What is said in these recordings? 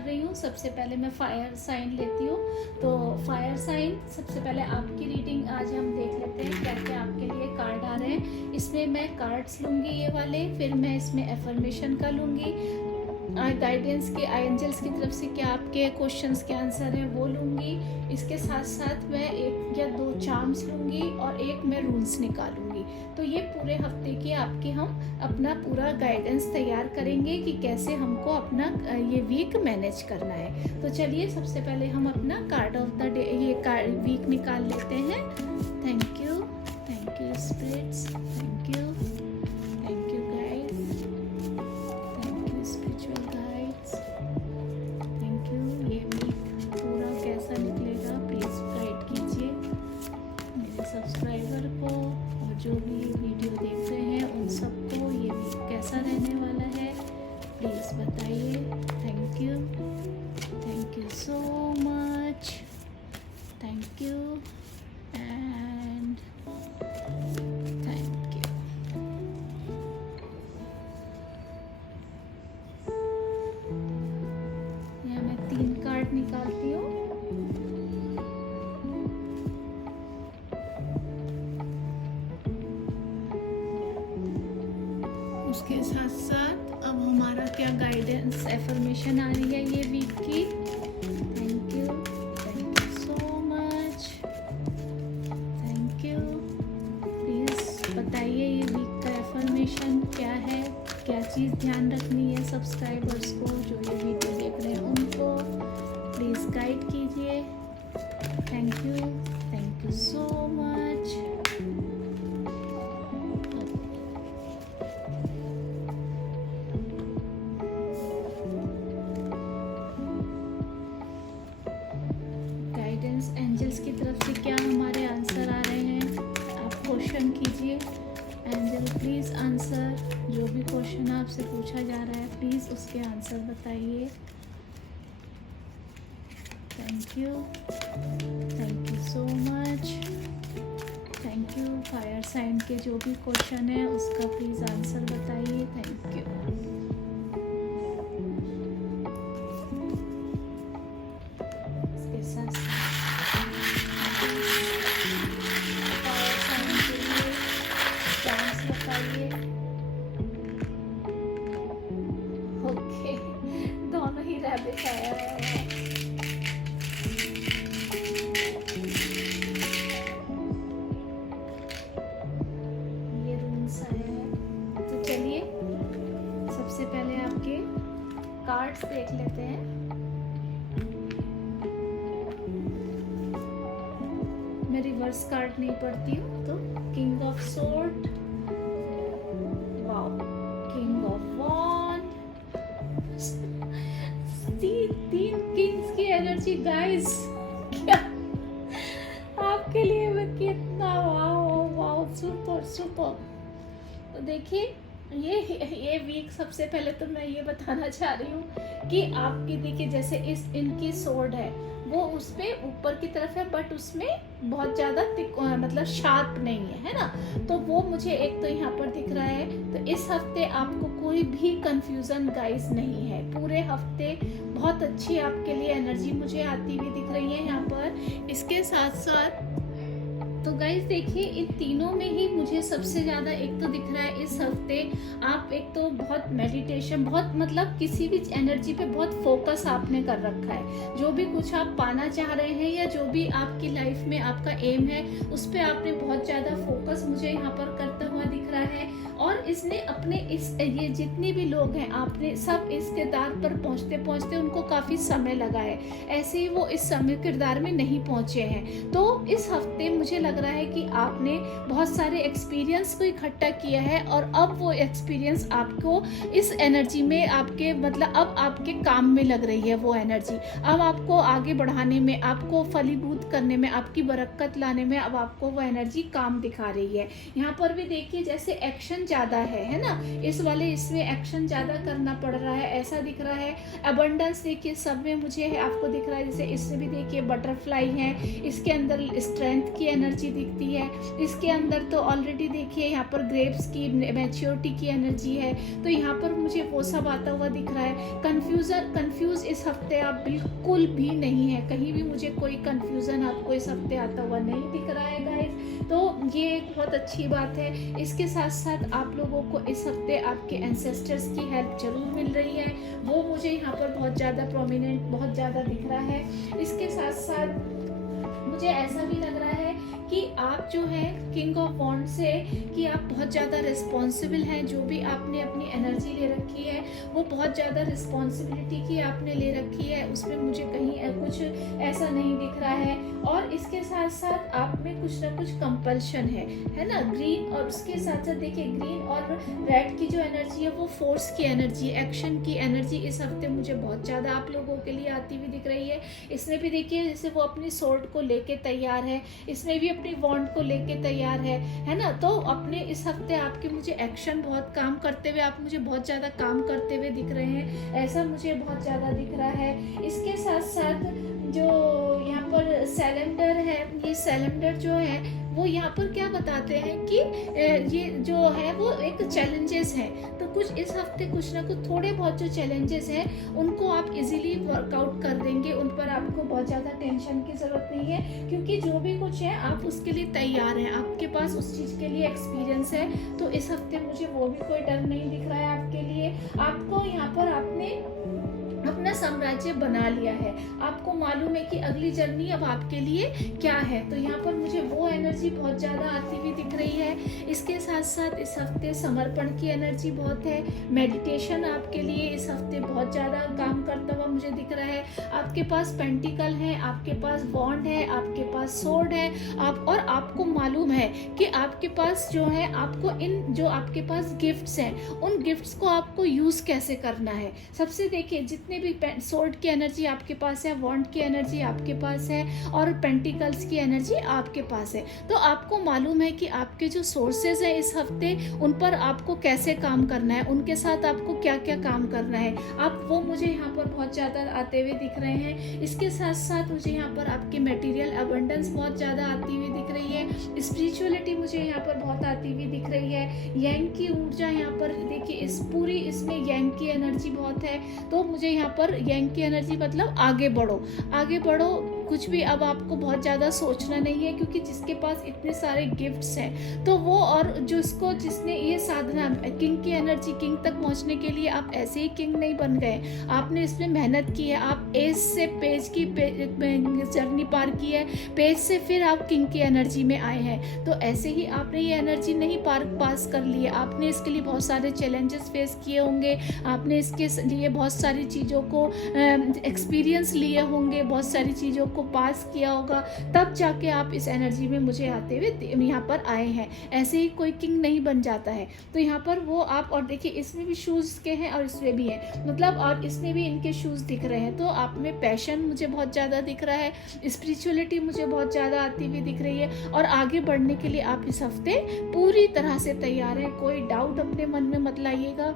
कर रही हूँ। सबसे पहले मैं फायर साइन लेती हूँ। तो फायर साइन, सबसे पहले आपकी रीडिंग आज हम देख लेते हैं क्या क्या आपके लिए कार्ड आ रहे हैं। इसमें मैं कार्ड्स लूँगी ये वाले, फिर मैं इसमें एफर्मेशन का लूँगी, गाइडेंस के एंजल्स की तरफ से क्या आपके क्वेश्चंस के आंसर हैं वो लूँगी। इसके साथ साथ मैं 1 या 2 चार्म्स लूँगी और एक मैं रूल्स निकालूंगी। तो ये पूरे हफ्ते की आपकी हम अपना पूरा गाइडेंस तैयार करेंगे कि कैसे हमको अपना ये वीक मैनेज करना है। तो चलिए सबसे पहले हम अपना कार्ड ऑफ द डे ये वीक निकाल लेते हैं। Thank you spirits, thank you guides, thank you spiritual guides, thank you. ये वीक पूरा कैसा निकलेगा प्लीज़ गाइड कीजिए मेरे सब्सक्राइबर को, और जो भी वीडियो देख रहे हैं उन सबको ये वीक कैसा रहने वाला है प्लीज़ बताइए। Thank you so much, thank you and thank you. यहाँ मैं 3 कार्ड निकालती हूँ। उसके साथ साथ अब हमारा क्या गाइडेंस एफर्मेशन आ रही है ये वीक की। Thank you so much, thank you. Please बताइए ये वीक का एफर्मेशन क्या है, क्या चीज़ ध्यान रखनी है सब्सक्राइबर्स को जो ये वीडियो देख रहे हैं उनको प्लीज़ गाइड कीजिए। Thank you so much. Angels की तरफ से क्या हमारे आंसर आ रहे हैं आप क्वेश्चन कीजिए। एंजल प्लीज़ आंसर, जो भी क्वेश्चन आपसे पूछा जा रहा है प्लीज़ उसके आंसर बताइए। Thank you so much, thank you. Fire sign के जो भी क्वेश्चन है उसका प्लीज़ आंसर बताइए। Thank you. ओके, दोनों ही रैबिट आया है। ये रूल्स आया है। तो चलिए सबसे पहले आपके कार्ड्स देख लेते हैं। मैं रिवर्स कार्ड नहीं पढ़ती हूँ, तो king of sword, wow, king of wand, 3 kings की एनर्जी गाइस। क्या आपके लिए मैं कितना वाओ सुपर। तो देखिए ये वीक सबसे पहले तो मैं ये बताना चाह रही हूँ कि आपकी देखिए जैसे इनकी सोर्ड है वो उस पे ऊपर की तरफ है, बट उसमें बहुत ज़्यादा मतलब शार्प नहीं है ना। तो वो मुझे एक तो यहाँ पर दिख रहा है। तो इस हफ्ते आपको कोई भी कंफ्यूजन गाइस नहीं है। पूरे हफ्ते बहुत अच्छी आपके लिए एनर्जी मुझे आती हुई दिख रही है यहाँ पर। इसके साथ साथ तो गाइस देखिए इन तीनों में ही मुझे सबसे ज़्यादा एक तो दिख रहा है इस हफ्ते आप एक तो बहुत मेडिटेशन, बहुत मतलब किसी भी एनर्जी पे बहुत फोकस आपने कर रखा है। जो भी कुछ आप पाना चाह रहे हैं या जो भी आपकी लाइफ में आपका एम है उस पर आपने बहुत ज़्यादा फोकस मुझे यहाँ पर करता हुआ दिख रहा है। और इसने अपने ये जितने भी लोग हैं आपने सब इस किरदार पर पहुँचते उनको काफ़ी समय लगा है। ऐसे ही वो इस समय किरदार में नहीं पहुँचे हैं। तो इस हफ्ते मुझे लग रहा है कि आपने बहुत सारे एक्सपीरियंस को इकट्ठा किया है और अब वो एक्सपीरियंस आपको इस एनर्जी में आपके मतलब अब आपके काम में लग रही है। वो एनर्जी अब आपको आगे बढ़ाने में, आपको फलीभूत करने में, आपकी बरकत लाने में अब आपको वो एनर्जी काम दिखा रही है। यहाँ पर भी देखिए जैसे एक्शन ज़्यादा है ना, इस वाले इसमें एक्शन ज़्यादा करना पड़ रहा है ऐसा दिख रहा है। अबंडेंस देखिए सब में मुझे आपको दिख रहा है। जैसे इससे भी देखिए बटरफ्लाई है, इसके अंदर स्ट्रेंथ की एनर्जी एनर्जी दिखती है। इसके अंदर तो ऑलरेडी देखिए यहाँ पर ग्रेप्स की मैच्योरिटी की एनर्जी है, तो यहाँ पर मुझे वो सब आता हुआ दिख रहा है। कंफ्यूज इस हफ्ते आप बिल्कुल भी नहीं है, कहीं भी मुझे कोई कंफ्यूजन आपको इस हफ्ते आता हुआ नहीं दिख रहा है गाइस, तो ये एक बहुत अच्छी बात है। इसके साथ साथ आप लोगों को इस हफ्ते आपके एंसेस्टर्स की हेल्प जरूर मिल रही है, वो मुझे यहाँ पर बहुत ज़्यादा प्रोमिनेंट, बहुत ज़्यादा दिख रहा है। इसके साथ साथ मुझे ऐसा भी लग रहा है कि आप जो है किंग ऑफ वॉन्ड से कि आप बहुत ज़्यादा रिस्पॉन्सिबल हैं, जो भी आपने अपनी एनर्जी ले रखी है वो बहुत ज़्यादा रिस्पॉन्सिबिलिटी की आपने ले रखी है, उसमें मुझे कहीं कुछ ऐसा नहीं दिख रहा है। और इसके साथ साथ आप में कुछ ना कुछ कंपल्शन है ना, ग्रीन, और उसके साथ साथ देखिए ग्रीन और रेड की जो एनर्जी है वो फोर्स की एनर्जी, एक्शन की एनर्जी इस हफ्ते मुझे बहुत ज़्यादा आप लोगों के लिए आती हुई दिख रही है। इसमें भी देखिए जैसे वो अपनी सोर्ड को लेके तैयार है, इसमें भी अपनी वॉन्ड को लेके तैयार है ना। तो अपने इस हफ्ते आपके मुझे एक्शन बहुत काम करते हुए, आप मुझे बहुत ज़्यादा काम करते हुए दिख रहे हैं, ऐसा मुझे बहुत ज़्यादा दिख रहा है। इसके साथ साथ जो यहाँ पर सिलेंडर है, ये सिलेंडर जो है वो यहाँ पर क्या बताते हैं कि ये जो है वो एक चैलेंजेस हैं, तो कुछ इस हफ्ते कुछ ना कुछ थोड़े बहुत जो चैलेंजेस हैं उनको आप इजीली वर्कआउट कर देंगे, उन पर आपको बहुत ज़्यादा टेंशन की ज़रूरत नहीं है, क्योंकि जो भी कुछ है आप उसके लिए तैयार हैं, आपके पास उस चीज़ के लिए एक्सपीरियंस है। तो इस हफ्ते मुझे वो भी कोई डर नहीं दिख रहा है आपके लिए। आपको यहाँ पर आपने अपना साम्राज्य बना लिया है, आपको मालूम है कि अगली जर्नी अब आपके लिए क्या है, तो यहाँ पर मुझे वो एनर्जी बहुत ज़्यादा आती हुई दिख रही है। इसके साथ साथ इस हफ्ते समर्पण की एनर्जी बहुत है, मेडिटेशन आपके लिए इस हफ्ते बहुत ज़्यादा काम करता हुआ मुझे दिख रहा है। आपके पास पेंटिकल है, आपके पास वॉन्ड है, आपके पास सोर्ड है, और आपको मालूम है कि आपके पास जो है, आपको इन जो आपके पास गिफ्ट्स हैं उन गिफ्ट्स को आपको यूज़ कैसे करना है। सबसे देखिए जितने भी सोर्ड की एनर्जी आपके पास है, वॉन्ड की एनर्जी आपके पास है और पेंटिकल्स की एनर्जी आपके पास है, तो आपको मालूम है कि आपके जो सोर्सेज हैं इस हफ्ते उन पर आपको कैसे काम करना है, उनके साथ आपको क्या क्या काम करना है, आप वो मुझे यहाँ पर बहुत ज़्यादा आते हुए दिख रहे हैं। इसके साथ साथ मुझे यहाँ पर आपकी मटेरियल अबंडेंस बहुत ज़्यादा आती हुई दिख रही है, स्पिरिचुअलिटी मुझे यहाँ पर बहुत आती हुई दिख रही है, यंग की ऊर्जा यहाँ पर देखिए इसमें यंग की एनर्जी बहुत है, तो मुझे यहाँ पर यंग की एनर्जी मतलब आगे बढ़ो, कुछ भी अब आपको बहुत ज़्यादा सोचना नहीं है, क्योंकि जिसके पास इतने सारे गिफ्ट्स हैं तो वो, और जिसने ये साधना किंग की एनर्जी, किंग तक पहुंचने के लिए आप ऐसे ही किंग नहीं बन गए, आपने इसमें मेहनत की है, आप एज से पेज की जर्नी पार की है, पेज से फिर आप किंग की एनर्जी में आए हैं, तो ऐसे ही आपने ये एनर्जी नहीं पास कर ली है, आपने इसके लिए बहुत सारे चैलेंजेस फेस किए होंगे, आपने इसके लिए बहुत सारी चीज़ों को एक्सपीरियंस लिए होंगे, बहुत सारी चीज़ों को पास किया होगा, तब जाके आप इस एनर्जी में मुझे आते हुए यहाँ पर आए हैं, ऐसे ही कोई किंग नहीं बन जाता है। तो यहाँ पर वो आप, और देखिए इसमें भी शूज़ के हैं और इसमें भी है, मतलब और इसमें भी इनके शूज़ दिख रहे हैं, तो आप में पैशन मुझे बहुत ज़्यादा दिख रहा है, स्पिरिचुअलिटी मुझे बहुत ज़्यादा आती हुई दिख रही है, और आगे बढ़ने के लिए आप इस हफ्ते पूरी तरह से तैयार हैं, कोई डाउट अपने मन में मत लाइएगा,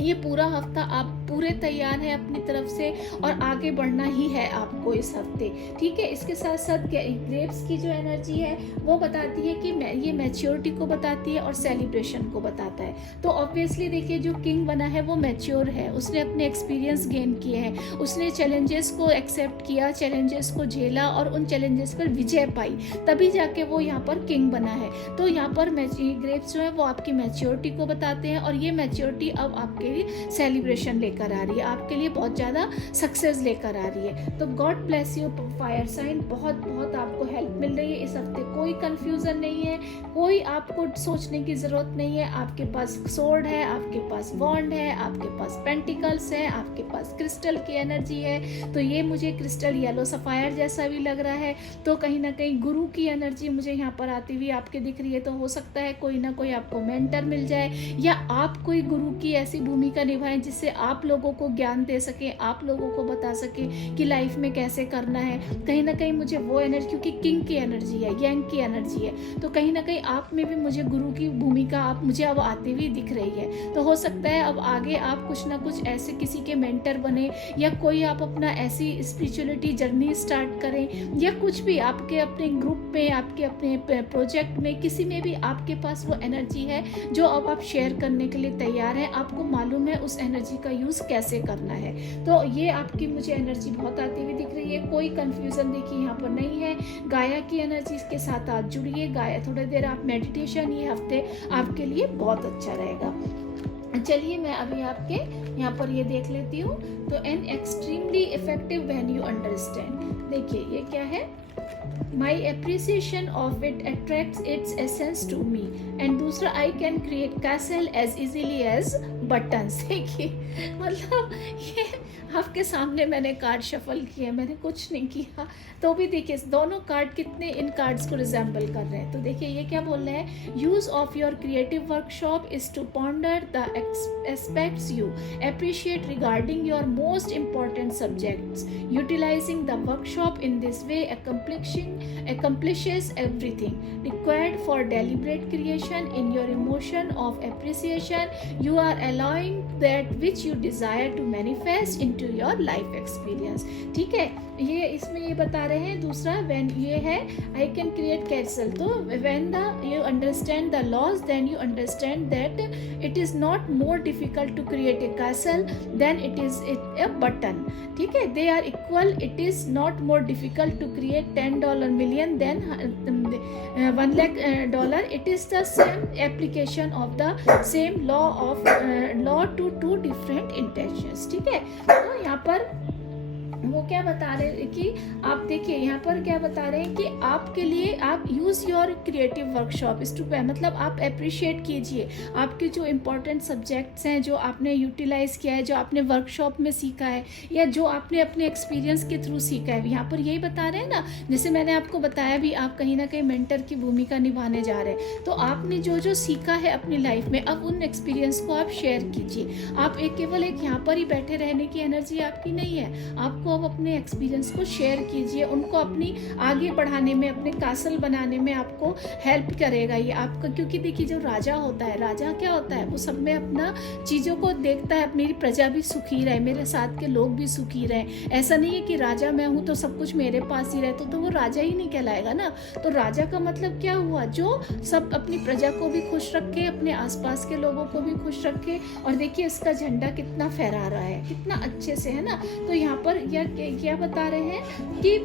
ये पूरा हफ्ता आप पूरे तैयार हैं अपनी तरफ से, और आगे बढ़ना ही है आपको इस हफ्ते, ठीक है। इसके साथ साथ ग्रेप्स की जो एनर्जी है वो बताती है कि ये मैच्योरिटी को बताती है और सेलिब्रेशन को बताता है, तो ऑब्वियसली देखिए जो किंग बना है वो मैच्योर है, उसने अपने एक्सपीरियंस गेन किए हैं, उसने चैलेंजेस को एक्सेप्ट किया, चैलेंजेस को झेला और उन चैलेंजेस पर विजय पाई, तभी जाके वो यहाँ पर किंग बना है। तो यहाँ पर ग्रेप्स जो है वो आपकी मैच्योरिटी को बताते हैं, और ये मैच्योरिटी अब आपके लिए सेलिब्रेशन लेकर आ रही है, आपके लिए बहुत ज़्यादा सक्सेस लेकर आ रही है। तो god bless you fire sign, बहुत बहुत आपको हेल्प मिल रही है इस हफ्ते, कोई कंफ्यूजन नहीं है, कोई आपको सोचने की ज़रूरत नहीं है, आपके पास सोर्ड है, आपके पास वॉन्ड है, आपके पास पेंटिकल्स है, आपके पास क्रिस्टल की एनर्जी है, तो ये मुझे क्रिस्टल येलो सफायर जैसा भी लग रहा है, तो कहीं ना कहीं गुरु की एनर्जी मुझे यहाँ पर आती हुई आपके दिख रही है, तो हो सकता है कोई ना कोई आपको मेंटर मिल जाए, या आप कोई गुरु की ऐसी भूमिका निभाएं, जिससे आप लोगों को ज्ञान दे सकें, आप लोगों को बता सकें कि लाइफ में कैसे करना है। कहीं ना कहीं मुझे वो एनर्जी, क्योंकि किंग की एनर्जी है, यंग की एनर्जी है, तो कहीं ना कहीं आप में भी मुझे गुरु की भूमिका आप मुझे अब आती हुई दिख रही है। तो हो सकता है अब आगे आप कुछ ना कुछ ऐसे किसी के मेंटर बने, या कोई आप अपना ऐसी स्पिरिचुअलिटी जर्नी स्टार्ट करें, या कुछ भी आपके अपने ग्रुप में, आपके अपने प्रोजेक्ट में, किसी में भी आपके पास वो एनर्जी है जो अब आप शेयर करने के लिए तैयार हैं। आपको मालूम है उस एनर्जी का यूज़ कैसे करना है। तो ये आपकी मुझे एनर्जी बहुत आती हुई दिख रही है, कोई कंफ्यूजन देखिए यहाँ पर नहीं है। गाया की एनर्जी के साथ आप जुड़िए, गाया थोड़ी देर आप मेडिटेशन ये हफ्ते आपके लिए बहुत अच्छा रहेगा। चलिए मैं अभी आपके यहाँ पर ये देख लेती हूँ। तो an extremely effective when you understand, देखिए ये क्या है, My appreciation of it attracts its essence to me, and दूसरा I can create castle as easily as buttons। देखिए मतलब ये आपके सामने मैंने कार्ड शफल किए, मैंने कुछ नहीं किया, तो भी देखिए दोनों कार्ड कितने इन कार्ड्स को रिजेंबल कर रहे हैं। तो देखिए ये क्या बोल रहे हैं, use of your creative workshop is to ponder the aspects you appreciate regarding your most important subjects, utilising the workshop in this way accomplishes everything required for deliberate creation in your emotion of appreciation. You are allowing that which you desire to manifest into your life experience। ठीक है, ये इसमें ये बता रहे हैं। दूसरा when ये है I can create castle, तो when you understand the laws, then you understand that it is not more difficult to create a castle than it is a button। ठीक है, they are equal, it is not more difficult to create $10 million than $1 lakh। it is the same application of the same law to two different intentions। ठीक है, तो यहाँ पर वो क्या बता रहे हैं कि आप देखिए यहाँ पर क्या बता रहे हैं कि आपके लिए आप यूज़ योर क्रिएटिव वर्कशॉप इस टू, मतलब आप अप्रिशिएट कीजिए आपके जो इम्पोर्टेंट सब्जेक्ट्स हैं, जो आपने यूटिलाइज़ किया है, जो आपने वर्कशॉप में सीखा है, या जो आपने अपने एक्सपीरियंस के थ्रू सीखा है। यहाँ पर यही बता रहे हैं ना, जैसे मैंने आपको बताया भी, आप कहीं ना कहीं मेंटर की भूमिका निभाने जा रहे हैं, तो आपने जो जो सीखा है अपनी लाइफ में, अब उन एक्सपीरियंस को आप शेयर कीजिए। आप केवल एक यहाँ पर ही बैठे रहने की एनर्जी आपकी नहीं है, आपको अब अपने एक्सपीरियंस को शेयर कीजिए, उनको अपनी आगे बढ़ाने में, अपने कासल बनाने में आपको हेल्प करेगा ये आपका। क्योंकि देखिए जो राजा होता है, राजा क्या होता है, वो सब में अपना चीज़ों को देखता है, मेरी प्रजा भी सुखी रहे, मेरे साथ के लोग भी सुखी रहे। ऐसा नहीं है कि राजा मैं हूँ तो सब कुछ मेरे पास ही रहे, तो वो राजा ही नहीं कहलाएगा ना। तो राजा का मतलब क्या हुआ, जो सब अपनी प्रजा को भी खुश रखे, अपने आसपास के लोगों को भी खुश रखे। और देखिए इसका झंडा कितना फहरा रहा है, कितना अच्छे से, है ना। तो यहाँ पर क्या बता रहे हैं कि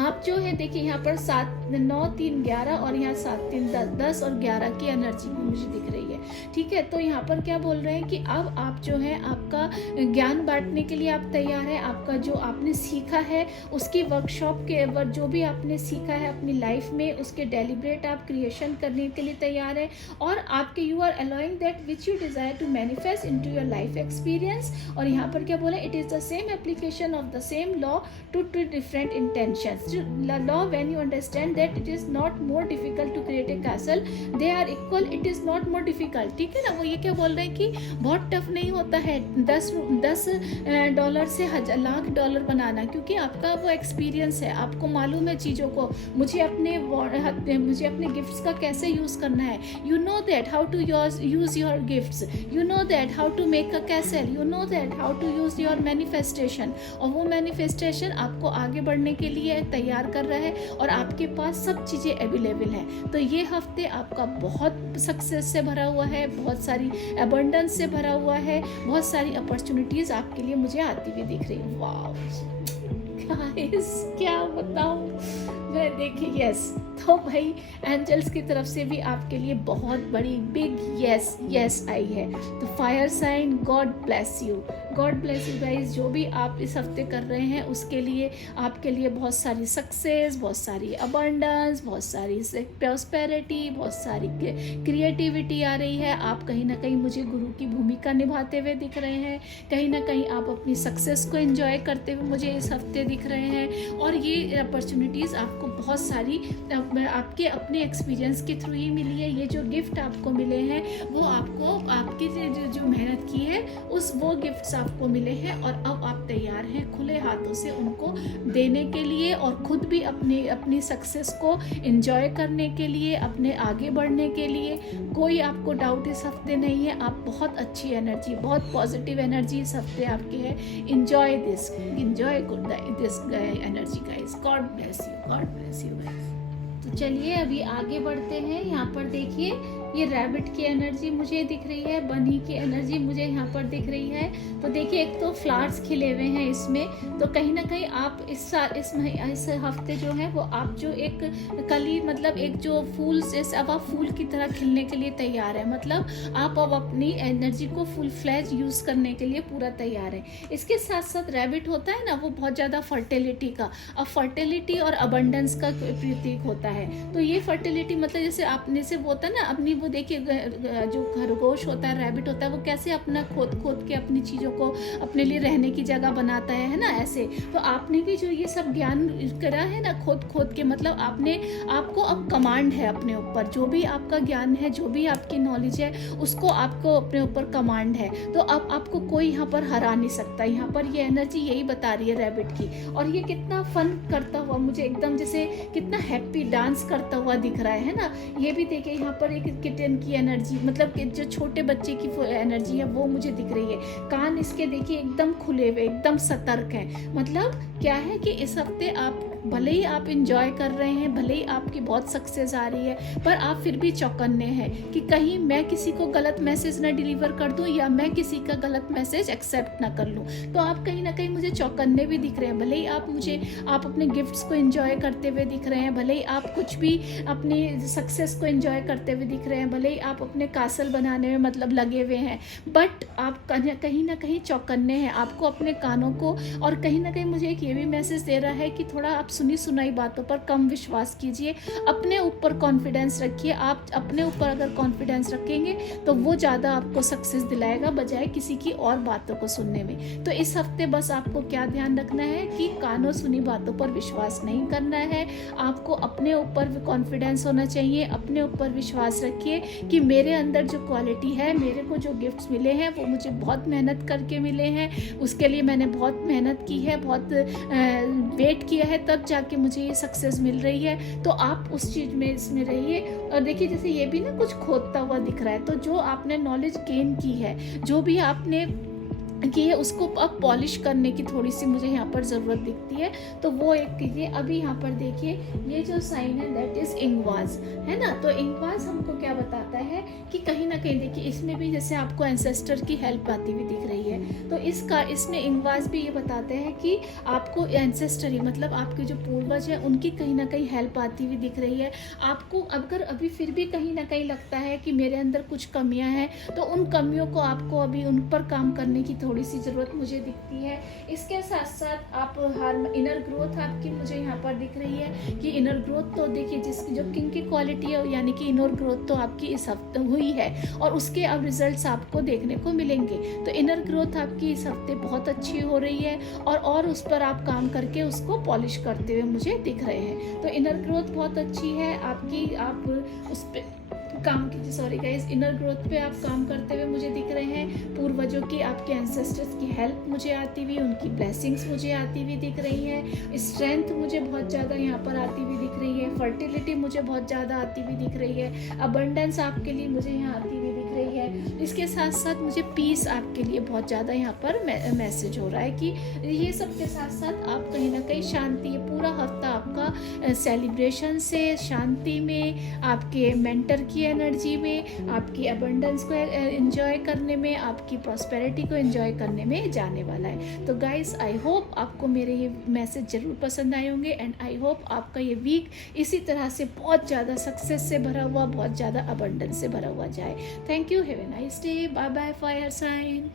आप जो है देखिए यहाँ पर 7 9 3 11 और यहाँ 7 3 10 और 11 की एनर्जी मुझे दिख रही है। ठीक है, तो यहाँ पर क्या बोल रहे हैं कि अब आप जो है आपका ज्ञान बांटने के लिए आप तैयार हैं। आपका जो आपने सीखा है उसकी वर्कशॉप के जो भी आपने सीखा है अपनी लाइफ में, उसके डेलिब्रेट आप क्रिएशन करने के लिए तैयार है। और आपके you are allowing that which you desire to manifest into your life experience. और यहाँ पर क्या बोला, it is the same application of the same law to different intentions. law when you understand that it is not more difficult to create a castle, they are equal, it is not more difficult। ठीक है ना, वो ये क्या बोल रहे हैं कि बहुत टफ नहीं होता है $10 से $1,00,000 बनाना, क्योंकि आपका वो एक्सपीरियंस है, आपको मालूम है चीज़ों को। मुझे अपने गिफ्ट्स का कैसे यूज़ करना है, you know that how to use your gifts, you know that how to make a castle, you know that how to use your manifestation. और वो मैनिफेस्टेशन आपको आगे बढ़ने के लिए तैयार कर रहा है और आपके पास सब चीज़ें अवेलेबल हैं। तो ये हफ्ते आपका बहुत सक्सेस से भरा हुआ है, बहुत सारी अबंडेंस से भरा हुआ है, बहुत सारी अपॉर्चुनिटीज़ आपके लिए मुझे आती हुई दिख रही है। वाह गाइस, क्या बताऊं मैं, देखिए यस, तो भाई एंजल्स की तरफ से भी आपके लिए बहुत बड़ी बिग यस आई है। तो fire sign, god bless you, god bless you guys. जो भी आप इस हफ्ते कर रहे हैं उसके लिए आपके लिए बहुत सारी सक्सेस, बहुत सारी अबंडेंस, बहुत सारी प्रॉस्पेरिटी, बहुत सारी क्रिएटिविटी आ रही है। आप कहीं ना कहीं मुझे गुरु की भूमिका निभाते हुए दिख रहे हैं, कहीं ना कहीं आप अपनी सक्सेस को एंजॉय करते हुए मुझे इस हफ्ते दिख रहे हैं। और ये अपॉर्चुनिटीज़ आपको बहुत सारी आपके अपने एक्सपीरियंस के थ्रू ही मिली है। ये जो गिफ्ट आपको मिले हैं वो आपको आपकी जो मेहनत की है वो गिफ्ट्स आपको मिले हैं, और अब आप तैयार हैं खुले हाथों से उनको देने के लिए, और खुद भी अपनी सक्सेस को एंजॉय करने के लिए, अपने आगे बढ़ने के लिए। कोई आपको डाउट इस हफ्ते नहीं है। आप बहुत अच्छी एनर्जी, बहुत पॉजिटिव एनर्जी इस हफ्ते आपके है। Enjoy this energy guys. God bless you guys. तो चलिए अभी आगे बढ़ते हैं। यहाँ पर देखिए ये रैबिट की एनर्जी मुझे दिख रही है, बनी की एनर्जी मुझे यहाँ पर दिख रही है। तो देखिए एक तो फ्लावर्स खिले हुए हैं इसमें, तो कहीं ना कहीं आप इस हफ्ते जो है वो आप जो एक कली मतलब एक जो फूल से अब आप फूल की तरह खिलने के लिए तैयार है। मतलब आप अब अपनी एनर्जी को फुल फ्लैज यूज़ करने के लिए पूरा तैयार है। इसके साथ साथ रैबिट होता है ना, वो बहुत ज़्यादा फर्टिलिटी का, अब फर्टिलिटी और अबंडेंस का प्रतीक होता है। तो ये फर्टिलिटी मतलब जैसे आपने से वो होता है ना, अपनी वो देखिए जो खरगोश होता है, रैबिट होता है, वो कैसे अपना खोद के अपनी चीज़ों को अपने लिए रहने की जगह बनाता है ना, ऐसे। तो आपने भी जो ये सब ज्ञान करा है ना खोद के, मतलब आपको अब कमांड है अपने ऊपर। जो भी आपका ज्ञान है, जो भी आपकी नॉलेज है, उसको आपको अपने ऊपर कमांड है। तो अब आपको कोई यहाँ पर हरा नहीं सकता। यहाँ पर ये एनर्जी यही बता रही है रैबिट की। और ये कितना फन करता हुआ मुझे एकदम जैसे कितना हैप्पी डांस करता हुआ दिख रहा है ना। ये भी देखिए यहाँ पर एक किटन की एनर्जी, मतलब कि जो छोटे बच्चे की एनर्जी है वो मुझे दिख रही है। कान इसके देखिए एकदम खुले हुए, एकदम सतर्क हैं। मतलब क्या है कि इस हफ्ते आप भले ही आप इंजॉय कर रहे हैं, भले ही आपकी बहुत सक्सेस आ रही है, पर आप फिर भी चौकन्ने हैं कि कहीं मैं किसी को गलत मैसेज ना डिलीवर कर दूं, या मैं किसी का गलत मैसेज एक्सेप्ट ना कर लूं। तो आप कहीं ना कहीं मुझे चौकन्ने भी दिख रहे हैं। भले ही आप अपने गिफ्ट्स को एंजॉय करते हुए दिख रहे हैं, भले ही आप कुछ भी अपनी सक्सेस को एंजॉय करते हुए दिख रहे हैं, भले ही आप अपने कासल बनाने में मतलब लगे हुए हैं, बट आप कहीं ना कहीं चौकन्ने हैं। आपको अपने कानों को, और कहीं ना कहीं मुझे एक ये भी मैसेज दे रहा है कि थोड़ा आप सुनी सुनाई बातों पर कम विश्वास कीजिए, अपने ऊपर कॉन्फिडेंस रखिए। आप अपने ऊपर अगर कॉन्फिडेंस रखेंगे तो वो ज़्यादा आपको सक्सेस दिलाएगा बजाय किसी की और बातों को सुनने में। तो इस हफ्ते बस आपको क्या ध्यान रखना है कि कानों सुनी बातों पर विश्वास नहीं करना है। आपको अपने ऊपर कॉन्फिडेंस होना चाहिए, अपने ऊपर विश्वास रखिए कि मेरे अंदर जो क्वालिटी है, मेरे को जो गिफ्ट्स मिले हैं वो मुझे बहुत मेहनत करके मिले हैं, उसके लिए मैंने बहुत मेहनत की है, बहुत वेट किया है, तब जाके मुझे ये सक्सेस मिल रही है। तो आप उस चीज़ में इसमें रहिए। और देखिए जैसे ये भी ना कुछ खोदता हुआ दिख रहा है, तो जो आपने नॉलेज गेन की है, जो भी आपने कि है उसको अब पॉलिश करने की थोड़ी सी मुझे यहाँ पर ज़रूरत दिखती है। तो वो एक कीजिए। अभी यहाँ पर देखिए ये जो साइन है दैट इज़ इंगवाज, है ना। तो इंगवाज हमको क्या बताता है कि कहीं ना कहीं देखिए इसमें भी जैसे आपको एंसेस्टर की हेल्प आती हुई दिख रही है। तो इसमें इंगवाज भी ये बताते हैं कि आपको एंसेस्टरी मतलब आपके जो पूर्वज हैं उनकी कहीं ना कहीं हेल्प आती हुई दिख रही है। आपको अगर अभी फिर भी कहीं ना कहीं लगता है कि मेरे अंदर कुछ कमियाँ हैं, तो उन कमियों को आपको अभी उन पर काम करने की थोड़ी सी ज़रूरत मुझे दिखती है। इसके साथ साथ आप इनर ग्रोथ आपकी मुझे यहाँ पर दिख रही है कि इनर ग्रोथ तो देखिए जो किंग की क्वालिटी है, यानी कि इनर ग्रोथ तो आपकी इस हफ्ते हुई है और उसके अब रिजल्ट्स आपको देखने को मिलेंगे। तो इनर ग्रोथ आपकी इस हफ्ते बहुत अच्छी हो रही है और उस पर आप काम करके उसको पॉलिश करते हुए मुझे दिख रहे हैं। तो इनर ग्रोथ बहुत अच्छी है आपकी, आप उस पर काम कीजिए। सॉरी गाइस, इनर ग्रोथ पे आप काम करते हुए मुझे दिख रहे हैं। पूर्वजों की, आपके एंसेस्टर्स की हेल्प मुझे आती हुई, उनकी ब्लेसिंग्स मुझे आती हुई दिख रही है। स्ट्रेंथ मुझे बहुत ज़्यादा यहाँ पर आती हुई दिख रही है। फर्टिलिटी मुझे बहुत ज़्यादा आती हुई दिख रही है। अबंडेंस आपके लिए मुझे यहाँ आती हुई दिख रही है। इसके साथ साथ मुझे पीस आपके लिए बहुत ज़्यादा यहाँ पर मैसेज हो रहा है कि ये सब के साथ साथ आप कहीं ना कहीं शांति, पूरा हफ्ता आपका सेलिब्रेशन से, शांति में, आपके मेंटर की एनर्जी में, आपकी अबंडेंस को एंजॉय करने में, आपकी प्रॉस्पेरिटी को एंजॉय करने में जाने वाला है। तो गाइस आई होप आपको मेरे ये मैसेज ज़रूर पसंद आए होंगे एंड आई होप आपका ये वीक इसी तरह से बहुत ज़्यादा सक्सेस से भरा हुआ, बहुत ज़्यादा अबंडेंस से भरा हुआ जाए। Thank you, have a nice day, bye bye fire sign.